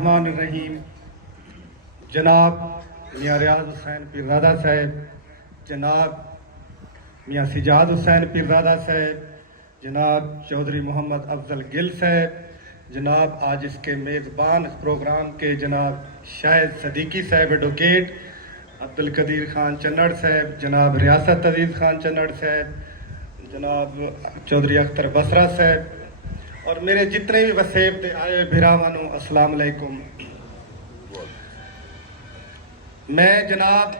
बिस्मिल्लाहिर्रहमानिर्रहीम। जनाब मियाँ रियाज हुसैन पीरज़ादा साहब, जनाब मियाँ सिजाद हुसैन पीरज़ादा साहब, जनाब चौधरी मोहम्मद अफजल गिल साहब, जनाब आज इसके मेज़बान प्रोग्राम के जनाब शाहिद सदीकी साहब एडवोकेट, अब्दुल कदीर खान चन्नड़ साहब, जनाब रियासत अजीज़ खान चन्नड़ साहब, जनाब चौधरी अख्तर बसरा साहब और मेरे जितने भी वसेब ते आए भिरावानों अस्सलाम वालेकुम। मैं जनाब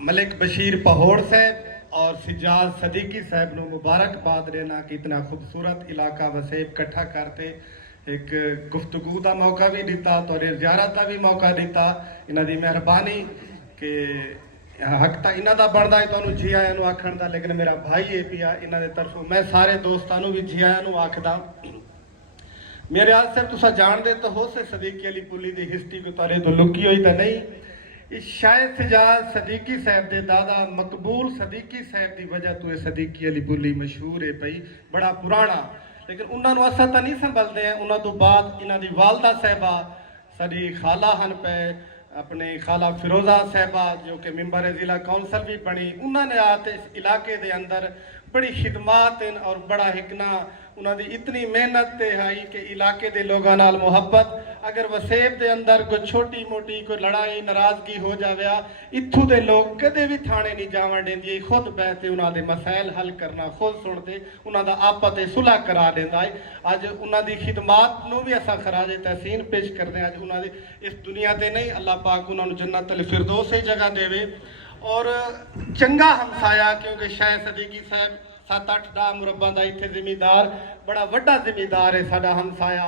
मलिक बशीर पहोड़ साहब और सिजाद सदीकी साहब को मुबारकबाद देना कि इतना खूबसूरत इलाका वसेब इकट्ठा करते एक गुफ्तगू का मौका भी दिता तो ज़ियारत का भी मौका दिता। इन्हों की मेहरबानी कि हक तो इन्हों का बनता है तो जी आया आखण का, लेकिन मेरा भाई है पिया इन्होंने तरफों मैं सारे दोस्तों भी जी आया आखदा। मेरे आज साहब तुसा जानते तो हो से सदीकी अली पुली की हिस्ट्री को तारे तो लुकी हुई तो नहीं। शायद सिजाद सदीकी साहब के दादा मकबूल सदीकी साहब की वजह तो सदीकी अली पुली मशहूर है पई, बड़ा पुराना, लेकिन उन्होंने असा तो नहीं संभलते हैं। उन्होंने तो बाद इन्हों की वालदा साहबा साड़ी खाला हन पे अपने खाला फिरोजा साहबा जो कि मैंबर जिला कौंसल भी बनी, उन्होंने आते इस इलाके के अंदर बड़ी खिदमात और बड़ा हिकना उन्होंने इतनी मेहनत ते आई कि इलाके के लोगों नाल मुहब्बत। अगर वसेब के अंदर कोई छोटी मोटी कोई लड़ाई नाराजगी हो जावे इत्थों के लोग कदे भी थाने नहीं जावन देंगे, खुद बैठते उन्होंने मसैल हल करना खुद सुनते उन्होंने आपस में सुलह करा देता है। अज उन्होंने खिदमात नूं भी असा खराजे तहसीन पेश करते हैं। अज उन्होंने इस दुनिया से नहीं, अल्लाह पाक उन्होंने जन्नत अल फिरदौस जगह देवे और चंगा हमसाया, क्योंकि शायद सदीकी साहब 7-8 डा मुरब्बा का इतने जिमीदार बड़ा वड्डा जिमीदार है साडा हमसाया।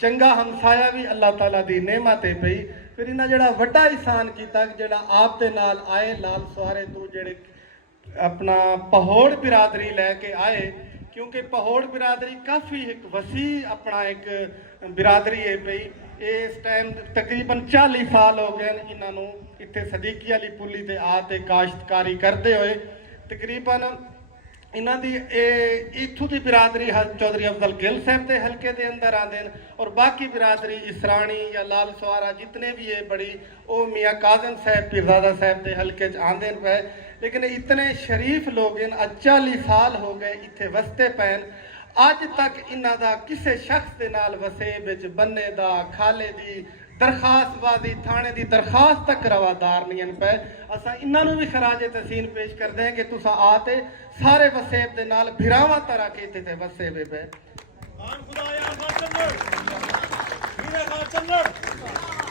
चंगा हमसाया भी अल्लाह ताला दी नेमत है पई। फिर इन्हें जड़ा वड्डा एहसान किया जड़ा आप दे नाल आए लाल सवारे तो जेड़े अपना पहोड़ बिरादरी लैके आए, क्योंकि पहोड़ बिरादरी काफ़ी एक वसी अपना एक बिरादरी है पई। इस टाइम तकरीबन 40 साल हो गए इन्हों इतने सदीकी अली पुली ते आते काश्तकारी करते हुए। तकरीबन इन्हों की इत्थों की बिरादरी चौधरी अफजल गिल साहब के हल्के के अंदर आते हैं और बाकी बिरादरी इसरानी या लाल सवारा जितने भी है बड़ी वो मियाँ काजम साहब पीरज़ादा साहब के हल्के आते पे। लेकिन इतने शरीफ लोग हैं, 40 साल हो गए इतने वसते पैन, अज तक इन्हों का किसी शख्स के नाल वसेब बन्ने का खाले की दरखास्तबाजी थाने की दरखास्त तक रवादार नहीं पे। असा इन्हों भी खराजे तहसीन पेश करते हैं कि तुसा आते सारे वसेब के नाल भिरावां तरह के इतने वसेबे पे।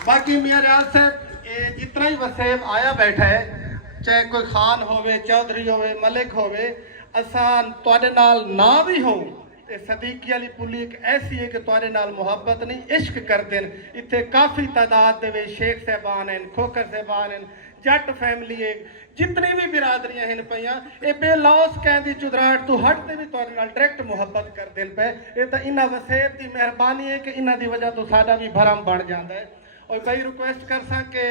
बाकी मियाँ रियाज साहब ये जितना ही वसेब आया बैठा है, चाहे कोई खान होवे चौधरी होवे मलिक होवे, असा तुहाडे नाल ना भी हो सदीकी अली पुली एक ऐसी है कि तुहाडे नाल मुहब्बत नहीं इश्क करते हैं। इतने काफ़ी तादाद दे शेख साहबान हैं, खोखर साहबान हैं, जट फैमिली है, जितनी भी बिरादरियां हैं पईयां ये बेलौस कहती चुदराहट तो हटते भी तुहाडे नाल डायरेक्ट मुहब्बत करते हैं पे। ये तो इन्हां वसेब की मेहरबानी है कि इन्हां दी वजह तो साडा भी भरम बन जाता है। और कई रिक्वेस्ट कर सके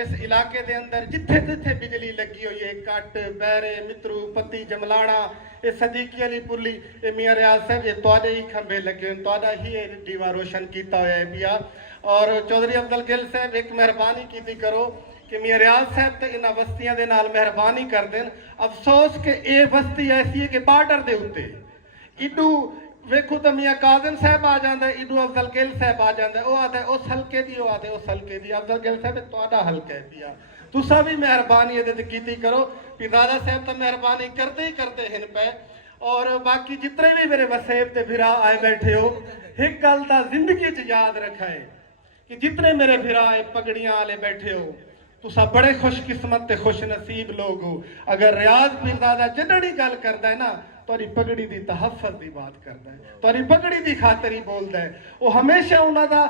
इस इलाके के अंदर जिथे जिथे बिजली लगी हुई है, कट बैरे मित्रू पत्ती जमलाना, ये सदीकी अली पुली ये मियाँ रियाज साहब ये तुहाडे ही खंभे लगे हुए, तुहाडा ही दीवा रोशन किया होया है पिया। और चौधरी अफजल गिल साहब एक मेहरबानी की करो कि मियाँ रियाज साहब तो इन्होंने बस्तियों के नाल मेहरबानी कर देन। अफसोस कि ये बस्ती ऐसी है कि बार्डर के उत्ते इडू वेखो तो मियाँ काजम साहब आ जाता है, इडू अफजल गिल साहब आ जाता है, वो आता है उस हल्के की, वो आते उस हल्के की। अफजल गिल साहब तुहाडा हल्का है पिया, तुसा भी मेहरबानी ये की करो। पीरज़ादा साहब तो मेहरबानी करते ही करते हैं पे। और बाकी जितने भी मेरे वसेब ते भिरा आए बैठे हो, एक गल तो जिंदगी च याद रखा है कि जितने मेरे भिरा पगड़ियां वाले बैठे हो तुसा बड़े खुशकिस्मत ते खुश नसीब लोग हो। अगर रियाज पीरज़ादा जदड़ी गल करता है ना तुहारी पगड़ी की तहफ़्फ़ुज़ की बात करता है, तुहारी पगड़ी की खातिर ही बोलता है। वो हमेशा उन्होंने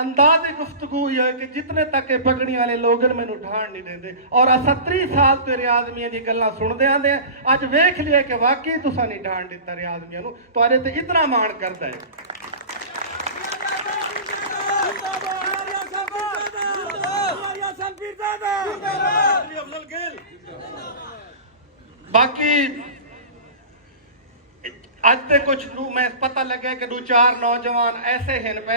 अंदाज गुफ्तगू ही है कि जितने तक पगड़ी वाले लोग मैनू ढाण नहीं देते। और 30 साल तो रियाज मियाँ की गल्लां सुनते आते हैं, अज वेख लिया कि वाकई तुसा नहीं ढाण दिता रियाज मियाँ नूं, तुहाडे ते इतना मान करता है। बाकी आज ते कुछ मैं पता लगे कि 2-4 नौजवान ऐसे हैं पे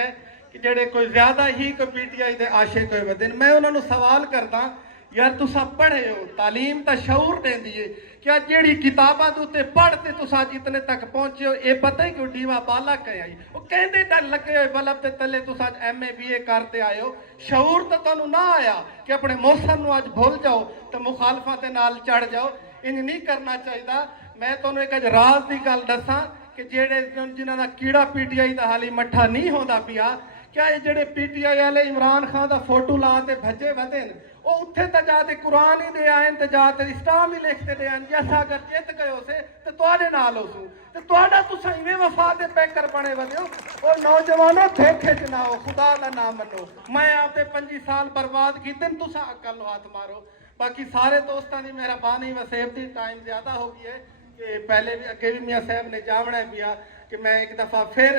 कि कि जेडे कोई ज्यादा ही कोई पीटीआई के आशिक होए वदे मैं उन्होंने सवाल करदा यार तुसा पढ़े हो तालीम ता शऊर देंदी है क्या जेड़ी किताबां दे उत्ते पढ़ते तुसा जितने तक पहुंचे हो ये पता है कि डीवा बाला कह आई वो कहंदे डर लगे होए बल्ब ते तले तुसा एमए बीए करते आए हो शऊर तो तुहानू ना आया कि अपने मौसम नु आज भूल जाओ तो मुखालफा ते नाल चढ़ जाओ इंज नहीं करना चाहिए मैं तुहानू एक अज राज की गल दसा कि जेड़े जिन्हां दा कीड़ा पीटीआई दा हाली मट्ठा नहीं होंदा पिया क्या ये जेड़े पीटीआई वाले इमरान खान दा फोटो ला ते भजे वदे वो उत्थे तो जाते कुरान ही दे आए तो जाते इस्लाम ही लिखते दे आए जैसा अगर जित गए से तो तुहाडे नाल होसू तो तुहाडा तुसां इवें वफा दे पैकर बने वदे हो और नौजवानों देखे च ना हो खुदा दा नाम मनो मैं आपदे 25 साल बर्बाद कीते तुसां अकल नो हाथ मारो बाकी सारे दोस्तों की मेहरबानी वसेब दी टाइम ज़्यादा हो गई है कि पहले भी अगे भी मियाँ साहब ने जावना पिया कि मैं एक दफ़ा फिर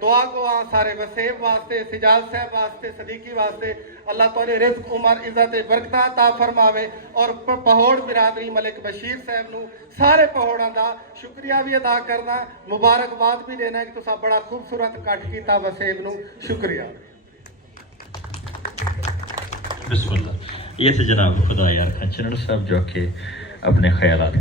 दुआ को सारे वसेब वास्ते सिजाज साहब वास्ते सदीकी वास्ते अल्लाह तौले रिज़्क़ उमर इज़्ज़त बरकत अता फरमावे और पहोड़ बिरादरी मलिक बशीर साहब नू सारे पहोड़ां दा शुक्रिया भी अदा करना मुबारकबाद भी देना कि तुसा बड़ा खूबसूरत कट कीता वसेब नू शुक्रिया बिस्मिल्लाह। ये थे जनाब खुदा यार खान चन्नड़ साहब जो कि अपने ख्यालात